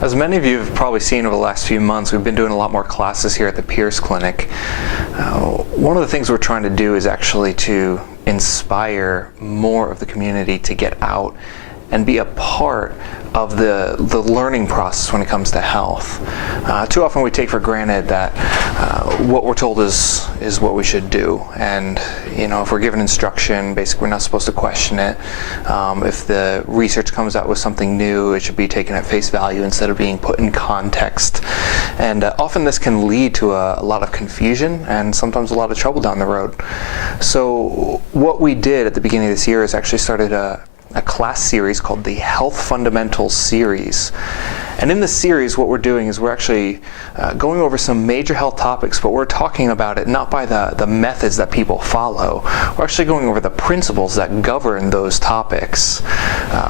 As many of you have probably seen over the last few months, we've been doing a lot more classes here at the Pierce Clinic. One of the things we're trying to do is actually to inspire more of the community to get out and be a part of the learning process when it comes to health. Too often we take for granted that what we're told is what we should do, and if we're given instruction, basically we're not supposed to question it. If the research comes out with something new, it should be taken at face value instead of being put in context. And often this can lead to a lot of confusion and sometimes a lot of trouble down the road. So what we did at the beginning of this year is actually started a class series called the Health Fundamentals Series. And in this series, what we're doing is we're actually going over some major health topics, but we're talking about it not by the methods that people follow. We're actually going over the principles that govern those topics.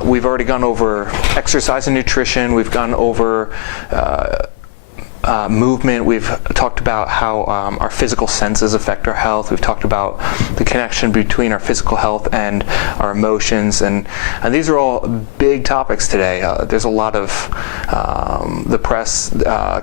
We've already gone over exercise and nutrition. We've gone over movement. We've talked about how our physical senses affect our health. We've talked about the connection between our physical health and our emotions, and these are all big topics today. There's a lot of the press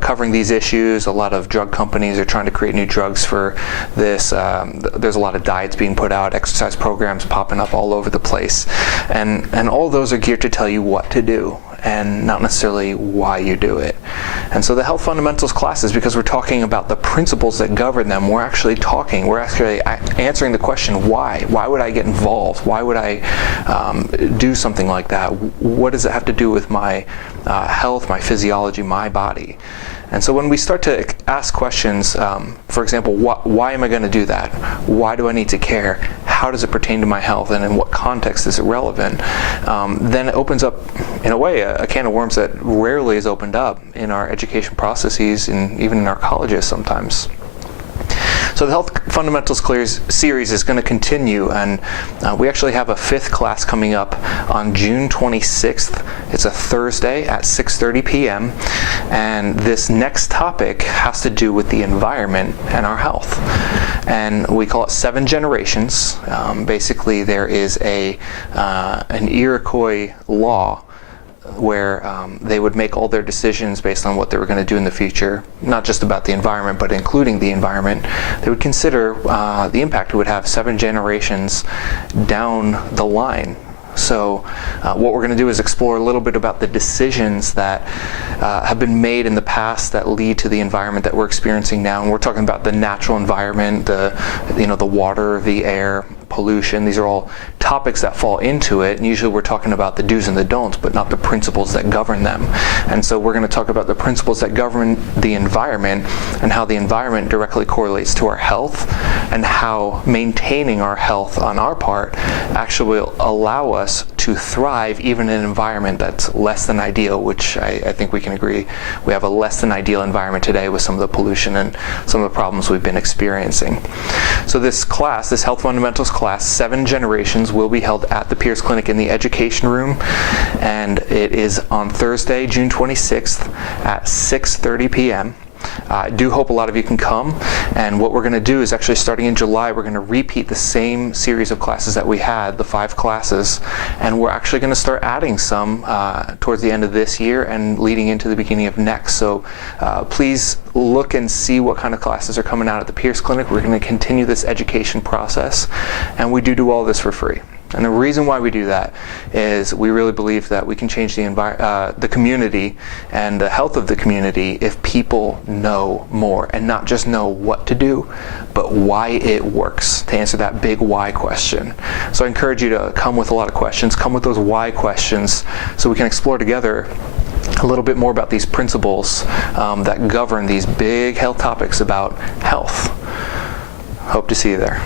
covering these issues. A lot of drug companies are trying to create new drugs for this. There's a lot of diets being put out, exercise programs popping up all over the place, and all those are geared to tell you what to do and not necessarily why you do it. And so the Health Fundamentals classes, because we're talking about the principles that govern them, we're actually answering the question, why? Why would I get involved? Why would I do something like that? What does it have to do with my health, my physiology, my body? And so when we start to ask questions, for example, why am I going to do that? Why do I need to care? How does it pertain to my health, and in what context is it relevant? Then it opens up, in a way, a can of worms that rarely is opened up in our education processes and even in our colleges sometimes. So the Health Fundamentals series is going to continue, and we actually have a 5th class coming up on June 26th. It's a Thursday at 6:30 p.m. and this next topic has to do with the environment and our health. And we call it 7 generations. Basically, there is an Iroquois law where they would make all their decisions based on what they were going to do in the future, not just about the environment, but including the environment. They would consider the impact it would have 7 generations down the line. So what we're going to do is explore a little bit about the decisions that have been made in the past that lead to the environment that we're experiencing now. And we're talking about the natural environment, the water, the air, pollution. These are all topics that fall into it, and usually we're talking about the do's and the don'ts, but not the principles that govern them. And so we're going to talk about the principles that govern the environment and how the environment directly correlates to our health, and how maintaining our health on our part actually will allow us to thrive even in an environment that's less than ideal, which I think we can agree we have a less than ideal environment today with some of the pollution and some of the problems we've been experiencing. So this class, this Health Fundamentals class, 7 generations, will be held at the Pierce Clinic in the education room, and it is on Thursday, June 26th at 6:30 p.m. I do hope a lot of you can come, and what we're going to do is actually starting in July, we're going to repeat the same series of classes that we had, the 5 classes, and we're actually going to start adding some towards the end of this year and leading into the beginning of next. So please look and see what kind of classes are coming out at the Pierce Clinic. We're going to continue this education process, and we do all this for free. And the reason why we do that is we really believe that we can change the community and the health of the community if people know more, and not just know what to do, but why it works, to answer that big why question. So I encourage you to come with a lot of questions, come with those why questions, so we can explore together a little bit more about these principles that govern these big health topics about health. Hope to see you there.